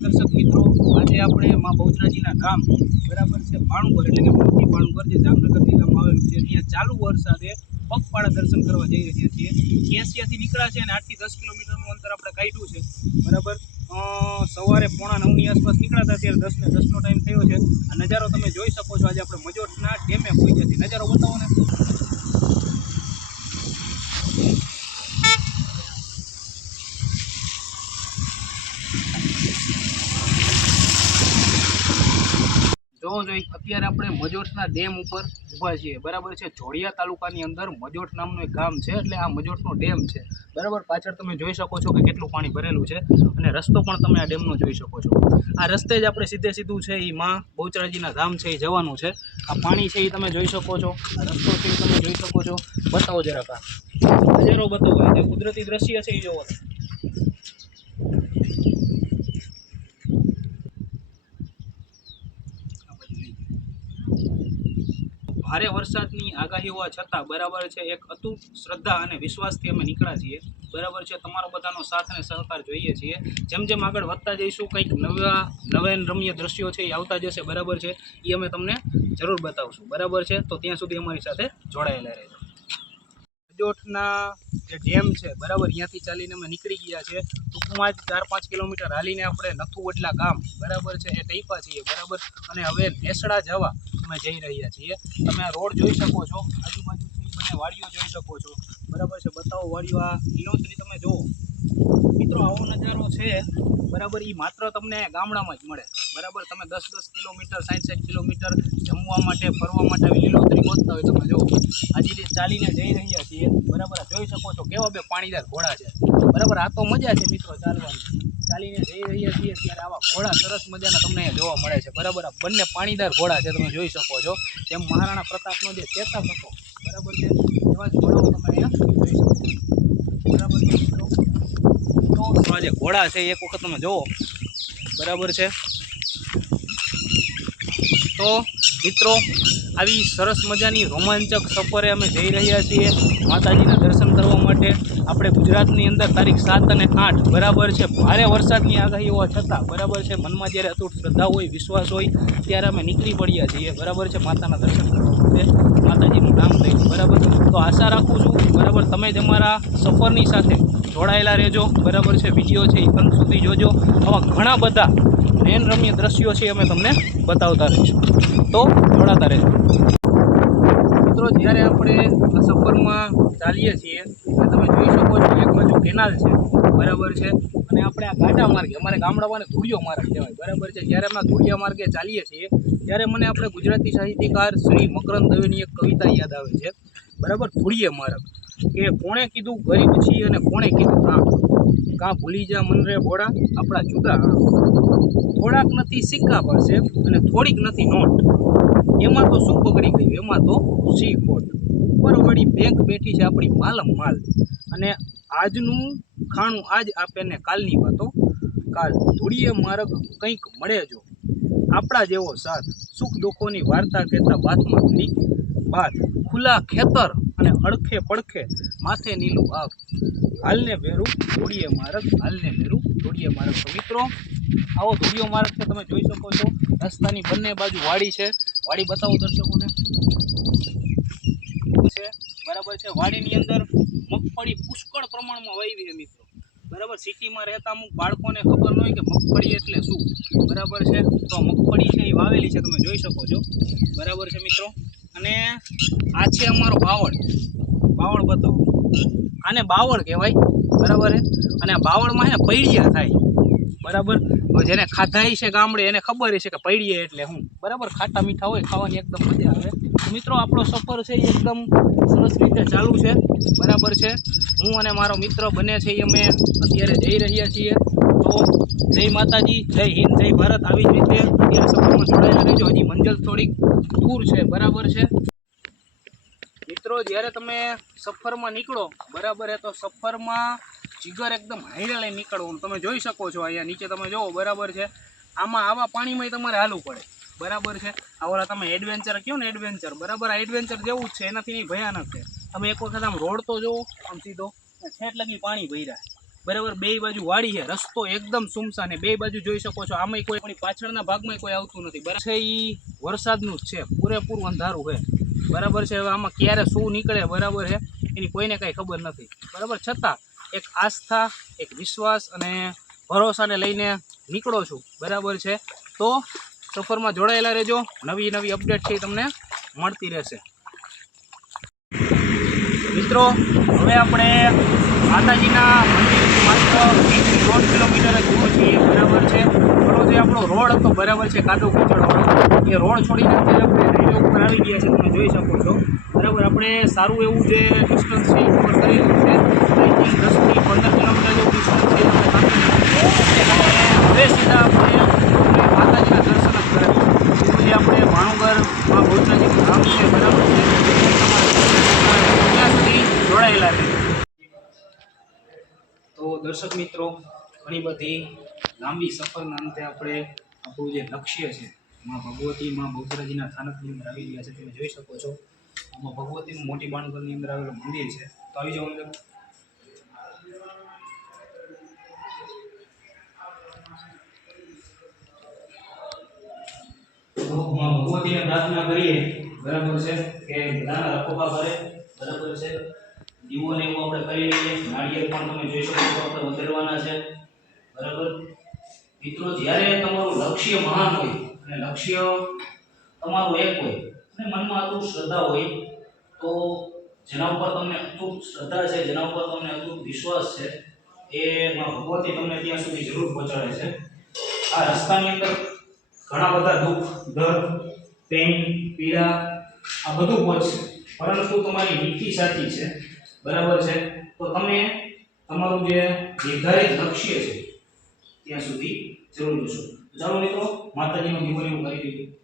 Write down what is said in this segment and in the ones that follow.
દર્શક મિત્રો, આજે આપણે મા બહુચરાજીના ગામ બરાબર છે ભાણુગર એટલે કે મોટી ભાણુગર જે જામનગર જિલ્લામાં આવેલું છે. ત્યાં ચાલુ વરસાદે પગપાળા દર્શન કરવા જઈ રહ્યા છીએ. કેસિયાથી નીકળ્યા છે અને આઠથી દસ કિલોમીટરનું અંતર આપણે કાઢ્યું છે. બરાબર? સવારે પોણા નવની આસપાસ નીકળ્યા હતા, ત્યારે દસને દસનો ટાઈમ થયો છે. આ નજારો તમે જોઈ શકો છો. આજે આપણે મજોટના ડેમે પહોંચ્યા છીએ. નજારો બતાવો ને. જોવો જોઈએ અત્યારે આપણે મજોટના ડેમ ઉપર ઊભા છીએ, બરાબર છે? જોડિયા તાલુકાની અંદર મજોટ નામનું એક ગામ છે, એટલે આ મજોટનો ડેમ છે. બરાબર? પાછળ તમે જોઈ શકો છો કે કેટલું પાણી ભરેલું છે અને રસ્તો પણ તમે આ ડેમનો જોઈ શકો છો. આ રસ્તે જ આપણે સીધે સીધું છે એ માં બહુચરાજીના ધામ છે એ જવાનું છે. આ પાણી છે એ તમે જોઈ શકો છો. આ રસ્તો છે એ તમે જોઈ શકો છો. બતાવો જરાક આ નજારો બતાવો જે કુદરતી દ્રશ્ય છે એ જોવો ભારે વરસાદની આગાહી હોવા છતાં બરાબર છે એક અતૂટ શ્રદ્ધા અને વિશ્વાસથી અમે નીકળ્યા છીએ. બરાબર છે, તમારો બધાનો સાથ અને સહકાર જોઈએ છીએ. જેમ જેમ આગળ વધતા જઈશું, કંઈક નવા નવેન રમ્ય દ્રશ્યો છે એ આવતા જશે, બરાબર છે, એ અમે તમને જરૂર બતાવશું. બરાબર છે, તો ત્યાં સુધી અમારી સાથે જોડાયેલા રહેજો. અજોઠના જે ડેમ છે, બરાબર અહીંયાથી ચાલીને અમે નીકળી ગયા છે. ટૂંકમાં જ ચાર પાંચ કિલોમીટર હાલીને આપણે નથુ વડલા ગામ, બરાબર છે, એ ટૈપા છીએ, બરાબર. અને હવે નેસડા જવા અમે જઈ રહ્યા છીએ. તમે આ રોડ જોઈ શકો છો, આજુબાજુથી બંને વાડીઓ જોઈ શકો છો. બરાબર છે, બતાવો વાડીઓ, આ લીલોતરી તમે જુઓ. મિત્રો, આવો નજારો છે. બરાબર એ માત્ર તમને ગામડામાં જ મળે. બરાબર, તમે દસ દસ કિલોમીટર સાઠ સાઠ કિલોમીટર જમવા માટે, ફરવા માટે આવી લીલોતરી ગોતતા હોય, તમે જુઓ આજે જે ચાલીને જઈ રહ્યા છીએ, બરાબર જોઈ શકો છો કેવા બે પાણીદાર ઘોડા છે. બરાબર, આ તો મજા છે મિત્રો ચાલવાની. ચાલીને જઈ રહ્યા છીએ ત્યારે આવા ઘોડા સરસ મજાના તમને જોવા મળે છે. બરાબર, આ બંને પાણીદાર ઘોડા છે, તમે જોઈ શકો છો. જેમ મહારાણા પ્રતાપનો જે ચેતક હતો બરાબર છે, એવા જ ઘોડાઓ તમે અહીંયા જોઈ શકો બરાબર છે. આ જે ઘોડા છે, એક વખત તમે જુઓ. બરાબર છે? તો મિત્રો, આવી સરસ મજાની રોમાંચક સફરે અમે જઈ રહ્યા છીએ માતાજીના દર્શન કરવા માટે. આપણે ગુજરાતની અંદર તારીખ સાત અને આઠ, બરાબર છે? ભારે વરસાદની આગાહી હોવા છતાં, બરાબર છે? મનમાં જ્યારે અતૂટ શ્રદ્ધા હોય, વિશ્વાસ હોય, ત્યારે અમે નીકળી પડ્યા છીએ. બરાબર છે? માતાના દર્શન કરવા માટે. માતાજીનું નામ લઈને, બરાબર? તો આશા રાખું છું, બરાબર, તમે તમારા સફરની સાથે જોડાયેલા રહેજો, બરાબર છે? વીડિયો છે એ પણ સુધી જોજો. આવા ઘણા બધા નયન રમ્ય દ્રશ્યો છે અમે તમને બતાવતા રહીશું. તો જોડાતા રહેજો. મિત્રો, જ્યારે આપણે સફરમાં ચાલીએ છીએ તમે જોઈ શકો છો, એક બાજુ કેનાલ છે, બરાબર છે? અને આપણે આ ગાડા માર્ગે, અમારે ગામડામાં ધૂળિયો માર્ગ કહેવાય, બરાબર છે? જ્યારે અમે ધૂળિયા માર્ગે ચાલીએ છીએ ત્યારે મને આપણે ગુજરાતી સાહિત્યકાર શ્રી મકરંદ દવેની એક કવિતા યાદ આવે છે. બરાબર? ધૂળિયે મારક કે કોણે કીધું ગરીબ છીએ અને કોણે કીધું કામ? કાં ભૂલી જા મન રે ભોળા? આપણા જુદા થોડાક નથી સિક્કા પાસે અને થોડીક નથી નોટ. એમાં તો શું બગડી ગયું? એમાં તો સી ખોટ. ઉપર વળી બેંક બેઠી છે આપણી માલમ માલ. અને આજનું ખાણું આજ આપે ને કાલની વાતો. કાલ ધૂળીએ મારક કંઈક મળે જો. આપણા જેવો સાથ સુખ દુઃખોની વાર્તા કહેતા બાતમાં ઘડી બાદ ખુલ્લા ખેતર અને અડખે પડખે માથે નીલું આગ હાલને વેરું ધૂળીએ માર્ગ, હાલને વેરું ધૂળીએ માર્ગ. તો મિત્રો, આવો ધોળીયો માર્ગ છે, તમે જોઈ શકો છો. રસ્તાની બંને બાજુ વાડી છે. વાડી બતાવો દર્શકોને. છે. બરાબર છે. વાડીની અંદર મગફળી પુષ્કળ પ્રમાણમાં વાવી છે મિત્રો. બરાબર? સિટીમાં રહેતા અમુક બાળકોને ખબર ન હોય કે મગફળી એટલે શું? બરાબર છે? તો મગફળી છે એ વાવેલી છે, તમે જોઈ શકો છો. બરાબર છે મિત્રો? અને આ છે અમારો બાવળ. બાવળ બતાવો. આને બાવળ કહેવાય. બરાબર છે? અને બાવળમાં છે ને પૈડિયા થાય. બરાબર? જેને ખાધા છે ગામડે, એને ખબર છે કે પડીએ એટલે હું. બરાબર? ખાટા મીઠા હોય, ખાવાની એકદમ મજા આવે. મિત્રો, આપણો સફર છે એ એકદમ સરસ રીતે ચાલુ છે. બરાબર છે? હું અને મારો મિત્ર બને છે અમે અત્યારે જઈ રહ્યા છીએ. તો જય માતાજી, જય હિન્દ, જય ભારત, આવી જ રીતે અત્યારે સફરમાં જોડાયેલા રહેજો. હજી મંજલ થોડીક દૂર છે. બરાબર છે? મિત્રો, જ્યારે તમે સફરમાં નીકળો, બરાબર એ તો સફરમાં જીગર એકદમ હાઈરે નીકળવાનું. તમે જોઈ શકો છો અહીંયા નીચે તમે જોવો બરાબર છે. આમાં આવા પાણીમાં તમારે હાલવું પડે. બરાબર છે? આ તમે એડવેન્ચર કહો ને એડવેન્ચર બરાબર, આ એડવેન્ચર જેવું જ છે, એનાથી નહીં ભયાનક છે તમે એક વખત આમ રોડ તો જુઓ, આમ સીધો છેટ લગી પાણી ભર્યા. બરાબર, બે બાજુ વાડી છે, રસ્તો એકદમ સુમસાન. ને બે બાજુ જોઈ શકો છો, આમાંય કોઈ પણ પાછળના ભાગમાં કોઈ આવતું નથી. બરાબર છે એ વરસાદનું જ છે, પૂરેપૂરું અંધારું છે. બરાબર છે, હવે આમાં ક્યારે શું નીકળે, બરાબર છે, એની કોઈને કાંઈ ખબર નથી. બરાબર, છતાં એક આસ્થા, એક વિશ્વાસ અને ભરોસાને લઈને નીકળો છું. બરાબર છે? તો સફરમાં જોડાયેલા રહેજો. નવી નવી અપડેટ છે તમને મળતી રહેશે. મિત્રો, હવે આપણે માતાજીના મંદિરથી માત્ર દોઢ કિલોમીટર જ દૂર છીએ. બરાબર છે? થોડો જે આપણો રોડ હતો. બરાબર છે? કાદો કીચડ એ રોડ છોડીને આપણે હાઈવે ઉપર આવી ગયા છે. તમે જોઈ શકો છો. બરાબર? આપણે સારું એવું જે ડિસ્ટન્સ છે એ કવર કરી લીધું છે આઈ થિંક દસથી પંદર કિલોમીટર જેવું ડિસ્ટન્સ છે તમને બાકી નથી. અને હવે સીધા આપણે આપણે માતાજીના દર્શન જ કરાવીએ જે આપણે ભાણુગરમાં બહુચરાજીનું ધામ છે બરાબર છે ત્યાં સુધી જોડાયેલા છે તો દર્શક મિત્રો, ઘણી બધી લાંબી સફરના અંતે આપણે આપણું જે લક્ષ્ય છે, માં ભગવતી, માં બહુચરાજીના સ્થાનકની અંદર આવી ગયા છે, તમે જોઈ શકો છો. આમાં ભગવતીનું મોટી બાણગરની અંદર આવેલું મંદિર છે. તો આવી જાઓ અંદર. ભગવતીને પ્રાર્થના કરીએ. બરાબર છે કે બધાના રખોપા કરે બરાબર છે. દીવો ને એવું આપણે કરી લઈએ નાળિયેર પણ તમે જોઈ શકો છો, આપણે વધારવાના છે. બરાબર? મિત્રો, જ્યારે તમારું લક્ષ્ય મહાન હોય અને લક્ષ્ય તમારું એક હોય અને મનમાં અતૂટ શ્રદ્ધા હોય, તો જેના ઉપર તમને અતૂટ શ્રદ્ધા છે, જેના ઉપર તમને અતૂટ વિશ્વાસ છે, એ માં ભગવતી તમને ત્યાં સુધી જરૂર પહોંચાડે છે. આ રસ્તાની અંદર ઘણા બધા દુઃખ દર્દ પેન પીડા આ બધું પહોંચશે પરંતુ તમારી નીતિ સાચી છે. બરાબર છે? તો તમે તમારું જે નિર્ધારિત લક્ષ્ય છે, ત્યાં સુધી જરૂર જશો. ચાલો મિત્રો, માતાજીનો દીવો એવું કરી દઈએ.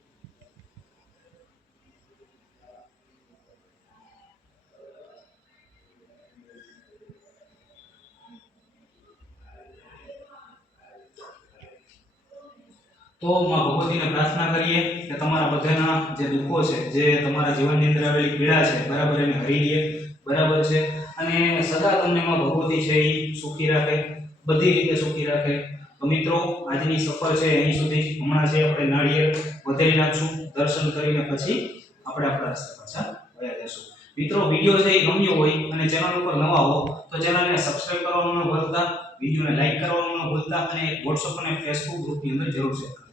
તો માં ભગવતીને પ્રાર્થના કરીએ કે તમારા બધાના જે દુઃખો છે, જે તમારા જીવનની અંદર આવેલી પીડા છે, બરાબર એને હરી લે, બરાબર છે. અને સદા તમને માં ભગવતી છે એ સુખી રાખે, બધી રીતે સુખી રાખે. તો મિત્રો, આજની સફર છે અહીં સુધી હમણાં છે આપણે નાળિયેર વધારી નાખશું, દર્શન કરીને પછી આપણે આપણા રસ્તે પાછા વયા જશું મિત્રો, વીડિયો છે એ ગમ્યો હોય અને ચેનલ ઉપર નવા હો, તો ચેનલને સબસ્ક્રાઇબ કરવાનું ન ભૂલતા, વિડીયોને લાઇક કરવાનું ન ભૂલતા અને વોટ્સઅપ અને ફેસબુક ગ્રુપની અંદર જરૂર શેર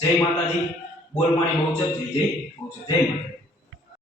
જય માતાજી. બોલ માણી બહુચર જય જય બહુ જય માતા